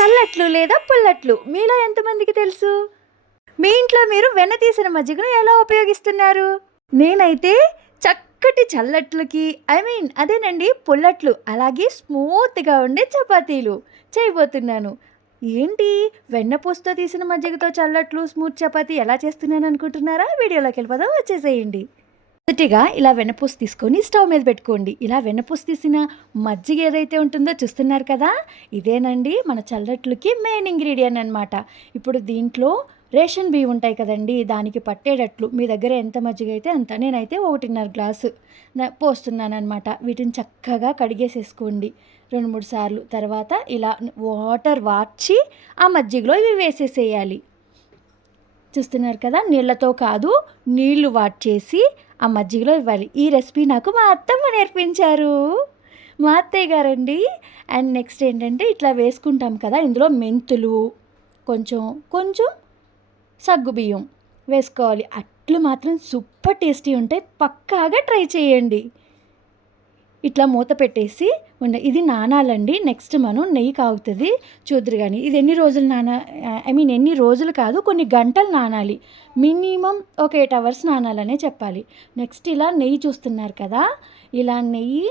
చల్లట్లు లేదా పుల్లట్లు? మీలో ఎంతమందికి తెలుసు? మీ ఇంట్లో మీరు వెన్న తీసిన మజ్జిగను ఎలా ఉపయోగిస్తున్నారు? నేనైతే చక్కటి చల్లట్లకి ఐ మీన్ అదేనండి పుల్లట్లు అలాగే స్మూత్గా ఉండే చపాతీలు చేయబోతున్నాను. ఏంటి? వెన్నపూసతో తీసిన మజ్జిగతో చల్లట్లు స్మూత్ చపాతీ ఎలా చేస్తున్నాను అనుకుంటున్నారా వీడియోలోకి వెళ్ళిపోదాం వచ్చేసేయండి. మొదటిగా ఇలా వెన్నపూస తీసుకొని స్టవ్ మీద పెట్టుకోండి. ఇలా వెన్నపూస తీసిన మజ్జిగ ఏదైతే ఉంటుందో చూస్తున్నారు కదా ఇదేనండి మన చల్లట్లకి మెయిన్ ఇంగ్రీడియంట్ అనమాట ఇప్పుడు దీంట్లో రేషన్ బియ్యం ఉంటాయి కదండి దానికి పట్టేటట్లు మీ దగ్గర ఎంత మజ్జిగ అయితే అంత నేనైతే ఒకటిన్నర గ్లాసు పోస్తున్నాను అనమాట వీటిని చక్కగా కడిగేసేసుకోండి. రెండు మూడు సార్లు తర్వాత ఇలా వాటర్ వార్చి ఆ మజ్జిగలో ఇవి వేసేసేయాలి. చూస్తున్నారు కదా నీళ్ళతో కాదు నీళ్ళు వాడ్చేసి ఆ మజ్జిగలో ఇవ్వాలి. ఈ రెసిపీ నాకు మా అత్తమ్మ నేర్పించారు. మా అత్తయ్య గారండి. అండ్ నెక్స్ట్ ఏంటంటే ఇట్లా వేసుకుంటాం కదా ఇందులో మెంతులు కొంచెం కొంచెం సగ్గుబియ్యం వేసుకోవాలి. అట్లు మాత్రం సూపర్ టేస్టీ ఉంటాయి. పక్కాగా ట్రై చేయండి. ఇట్లా మూత పెట్టేసి ఉండ ఇది నానాలండి. నెక్స్ట్ మనం నెయ్యి కాగుతుంది చూద్దరు కానీ ఇది ఎన్ని రోజులు నానా ఐ మీన్ ఎన్ని రోజులు కాదు కొన్ని గంటలు నానాలి. మినిమం ఒక ఎయిట్ అవర్స్ నానాలనే చెప్పాలి. నెక్స్ట్ ఇలా నెయ్యి చూస్తున్నారు కదా ఇలా నెయ్యి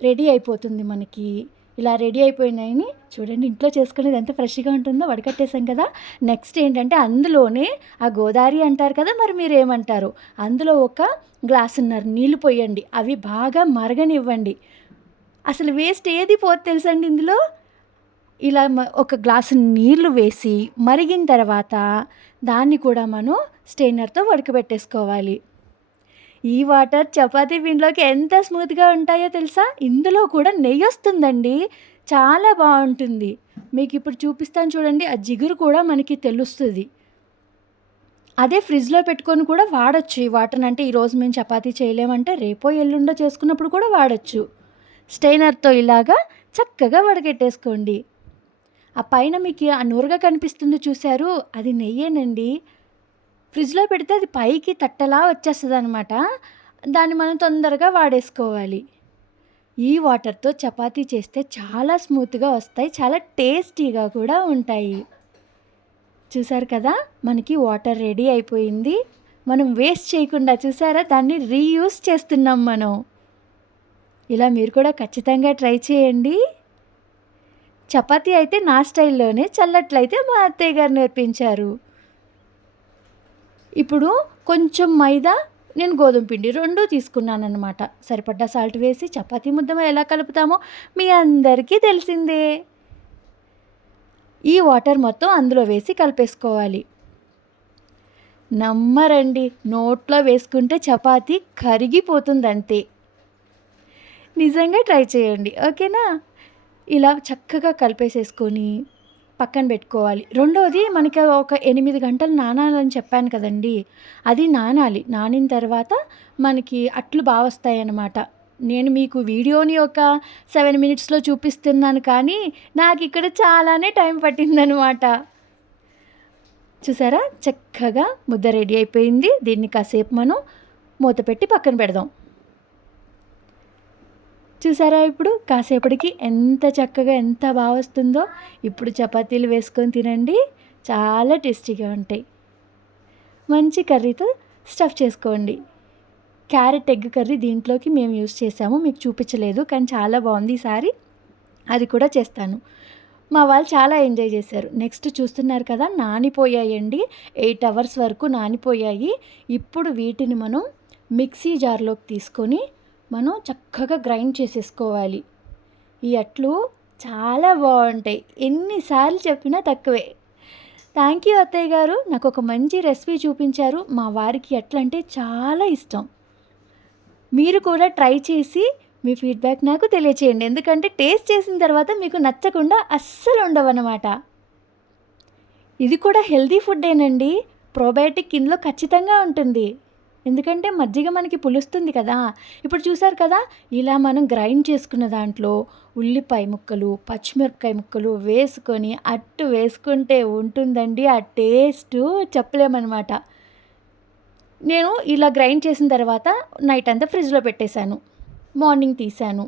రెడీ అయిపోతుంది మనకి. ఇలా రెడీ అయిపోయినాయని చూడండి ఇంట్లో చేసుకునేది ఎంత ఫ్రెష్గా ఉంటుందో వడకట్టేసాం కదా. నెక్స్ట్ ఏంటంటే అందులోనే ఆ గోదావరి అంటారు కదా మరి మీరు ఏమంటారు అందులో ఒక గ్లాసున్నర నీళ్ళు పోయండి అవి బాగా మరగనివ్వండి. అసలు వేస్ట్ ఏది పోతే తెలుసండి ఇందులో? ఇలా ఒక గ్లాసు నీళ్ళు వేసి మరిగిన తర్వాత దాన్ని కూడా మనం స్టెయినర్తో వడకబెట్టేసుకోవాలి. ఈ వాటర్ చపాతీ పిండిలోకి ఎంత స్మూత్గా ఉంటాయో తెలుసా? ఇందులో కూడా నెయ్యి వస్తుందండి. చాలా బాగుంటుంది. మీకు ఇప్పుడు చూపిస్తాను చూడండి. ఆ జిగురు కూడా మనకి తెలుస్తుంది. అదే ఫ్రిడ్జ్లో పెట్టుకొని కూడా వాడచ్చు ఈ వాటర్ని. అంటే ఈరోజు మేము చపాతీ చేయలేమంటే రేపో ఎల్లుండో చేసుకున్నప్పుడు కూడా వాడచ్చు. స్టెయినర్తో ఇలాగా చక్కగా వడగట్టేసుకోండి. ఆ పైన మీకు ఆ నూరుగా కనిపిస్తుంది చూశారు. అది నెయ్యేనండి. ఫ్రిడ్జ్లో పెడితే అది పైకి తట్టలా వచ్చేస్తుంది అనమాట దాన్ని మనం తొందరగా వాడేసుకోవాలి. ఈ వాటర్తో చపాతీ చేస్తే చాలా స్మూత్గా వస్తాయి చాలా టేస్టీగా కూడా ఉంటాయి. చూసారు కదా మనకి వాటర్ రెడీ అయిపోయింది. మనం వేస్ట్ చేయకుండా చూసారా దాన్ని రీయూస్ చేస్తున్నాం మనం. ఇలా మీరు కూడా ఖచ్చితంగా ట్రై చేయండి. చపాతీ అయితే నా స్టైల్లోనే చల్లట్లయితే మా అత్తయ్య గారు నేర్పించారు. ఇప్పుడు కొంచెం మైదా నేను గోధుమ పిండి రెండు తీసుకున్నాను అనమాట సరిపడ్డ సాల్ట్ వేసి చపాతీ ముద్ద ఎలా కలుపుతామో మీ అందరికీ తెలిసిందే. ఈ వాటర్ మొత్తం అందులో వేసి కలిపేసుకోవాలి. నమ్మరండి నోట్లో వేసుకుంటే చపాతీ కరిగిపోతుంది అంతే నిజంగా ట్రై చేయండి ఓకేనా? ఇలా చక్కగా కలిపేసేసుకొని పక్కన పెట్టుకోవాలి. రెండోది మనకి ఒక ఎనిమిది గంటలు నానాలని చెప్పాను కదండి. అది నానాలి. నానిన తర్వాత మనకి అట్లు బాగా వస్తాయి అన్నమాట నేను మీకు వీడియోని ఒక సెవెన్ మినిట్స్లో చూపిస్తున్నాను కానీ నాకు ఇక్కడ చాలానే టైం పట్టిందనమాట చూసారా? చక్కగా ముద్ద రెడీ అయిపోయింది. దీన్ని కాసేపు మనం మూత పెట్టి పక్కన పెడదాం. చూసారా ఇప్పుడు? కాసేపటికి ఎంత చక్కగా ఎంత బాగా వస్తుందో ఇప్పుడు చపాతీలు వేసుకొని తినండి. చాలా టేస్టీగా ఉంటాయి. మంచి కర్రీతో స్టఫ్ చేసుకోండి. క్యారెట్ ఎగ్ కర్రీ దీంట్లోకి మేము యూస్ చేసాము మీకు చూపించలేదు కానీ చాలా బాగుంది ఈసారి అది కూడా చేస్తాను. మా వాళ్ళు చాలా ఎంజాయ్ చేశారు. నెక్స్ట్ చూస్తున్నారు కదా నానిపోయాయండి. ఎయిట్ అవర్స్ వరకు నానిపోయాయి. ఇప్పుడు వీటిని మనం మిక్సీ జార్లోకి తీసుకొని మనం చక్కగా గ్రైండ్ చేసేసుకోవాలి. ఈ అట్లు చాలా బాగుంటాయి. ఎన్నిసార్లు చెప్పినా తక్కువే. థ్యాంక్ యూ అత్తయ్య గారు. నాకు ఒక మంచి రెసిపీ చూపించారు. మా వారికి అట్లంటే చాలా ఇష్టం. మీరు కూడా ట్రై చేసి మీ ఫీడ్బ్యాక్ నాకు తెలియచేయండి. ఎందుకంటే టేస్ట్ చేసిన తర్వాత మీకు నచ్చకుండా అస్సలు ఉండవన్నమాట. ఇది కూడా హెల్దీ ఫుడ్డేనండి. ప్రోబయోటిక్ ఇందులో ఖచ్చితంగా ఉంటుంది. ఎందుకంటే మజ్జిగ మనకి పులుస్తుంది కదా. ఇప్పుడు చూసారు కదా ఇలా మనం గ్రైండ్ చేసుకున్న దాంట్లో ఉల్లిపాయ ముక్కలు పచ్చిమిరపకాయ ముక్కలు వేసుకొని అట్టు వేసుకుంటే ఉంటుందండి. ఆ టేస్ట్ చెప్పలేమన్నమాట. నేను ఇలా గ్రైండ్ చేసిన తర్వాత నైట్ అంతా ఫ్రిడ్జ్లో పెట్టేశాను. మార్నింగ్ తీశాను.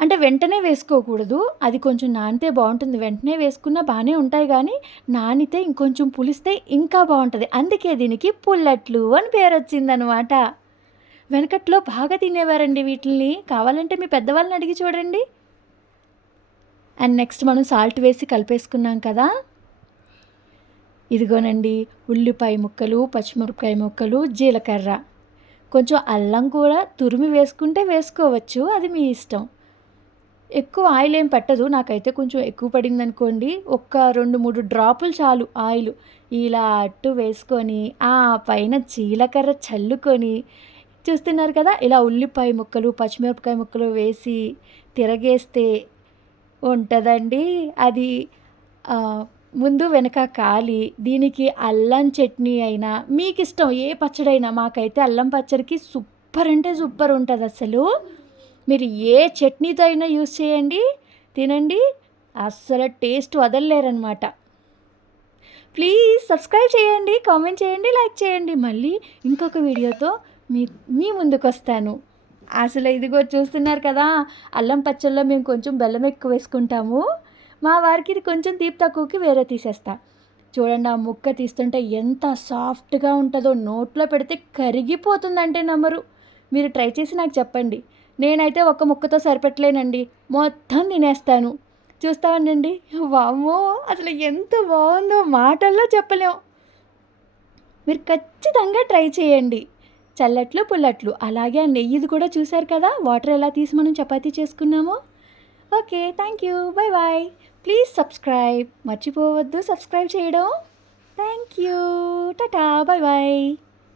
అంటే వెంటనే వేసుకోకూడదు. అది కొంచెం నానితే బాగుంటుంది. వెంటనే వేసుకున్నా బాగానే ఉంటాయి కానీ నానితే ఇంకొంచెం పులిస్తే ఇంకా బాగుంటుంది. అందుకే దీనికి పుల్లట్లు అని పేరు వచ్చిందనమాట వెనకట్లో బాగా తినేవారండి వీటిని కావాలంటే మీ పెద్దవాళ్ళని అడిగి చూడండి. అండ్ నెక్స్ట్ మనం సాల్ట్ వేసి కలిపేసుకున్నాం కదా. ఇదిగోనండి ఉల్లిపాయ ముక్కలు పచ్చిమిరపకాయ ముక్కలు జీలకర్ర. కొంచెం అల్లం కూడా తురిమి వేసుకుంటే వేసుకోవచ్చు. అది మీ ఇష్టం. ఎక్కువ ఆయిల్ ఏం పెట్టదు. నాకైతే కొంచెం ఎక్కువ పడింది అనుకోండి ఒక్క రెండు మూడు డ్రాపులు చాలు ఆయిల్. ఇలా అట్టు వేసుకొని ఆ పైన జీలకర్ర చల్లుకొని చూస్తున్నారు కదా? ఇలా ఉల్లిపాయ ముక్కలు పచ్చిమిరపకాయ ముక్కలు వేసి తిరగేస్తే ఉంటుందండి. అది ముందు వెనక కాలి దీనికి అల్లం చట్నీ అయినా మీకు ఇష్టం ఏ పచ్చడైనా మాకైతే అల్లం పచ్చడికి సూపర్ అంటే సూపర్ ఉంటుంది అసలు మీరు ఏ చట్నీతో అయినా యూస్ చేయండి తినండి అస్సలు టేస్ట్ వదలలేరనమాట ప్లీజ్ సబ్స్క్రైబ్ చేయండి కామెంట్ చేయండి లైక్ చేయండి. మళ్ళీ ఇంకొక వీడియోతో మీ మీ ముందుకు వస్తాను అసలు ఇదిగో చూస్తున్నారు కదా అల్లం పచ్చళ్ళలో మేము కొంచెం బెల్లం ఎక్కువ వేసుకుంటాము. మా వారికి ఇది కొంచెం తీపి తక్కువకి వేరే తీసేస్తా. చూడండి ఆ ముక్క తీస్తుంటే ఎంత సాఫ్ట్గా ఉంటుందో నోట్లో పెడితే కరిగిపోతుందంటే నమ్మరు. మీరు ట్రై చేసి నాకు చెప్పండి. నేనైతే ఒక్క ముక్కతో సరిపెట్టలేనండి. మొత్తం తినేస్తాను. చూస్తా ఉండండి. అసలు ఎంత బాగుందో మాటల్లో చెప్పలేం. మీరు ఖచ్చితంగా ట్రై చేయండి. చల్లట్లు పుల్లట్లు. అలాగే ఆ నెయ్యిది కూడా చూశారు కదా? వాటర్ ఎలా తీసి మనం చపాతీ చేసుకున్నామో? Okay thank you. Bye bye please subscribe. మర్చిపోవద్దు సబ్స్క్రైబ్ చేయడం. Thank you. Tata. Bye bye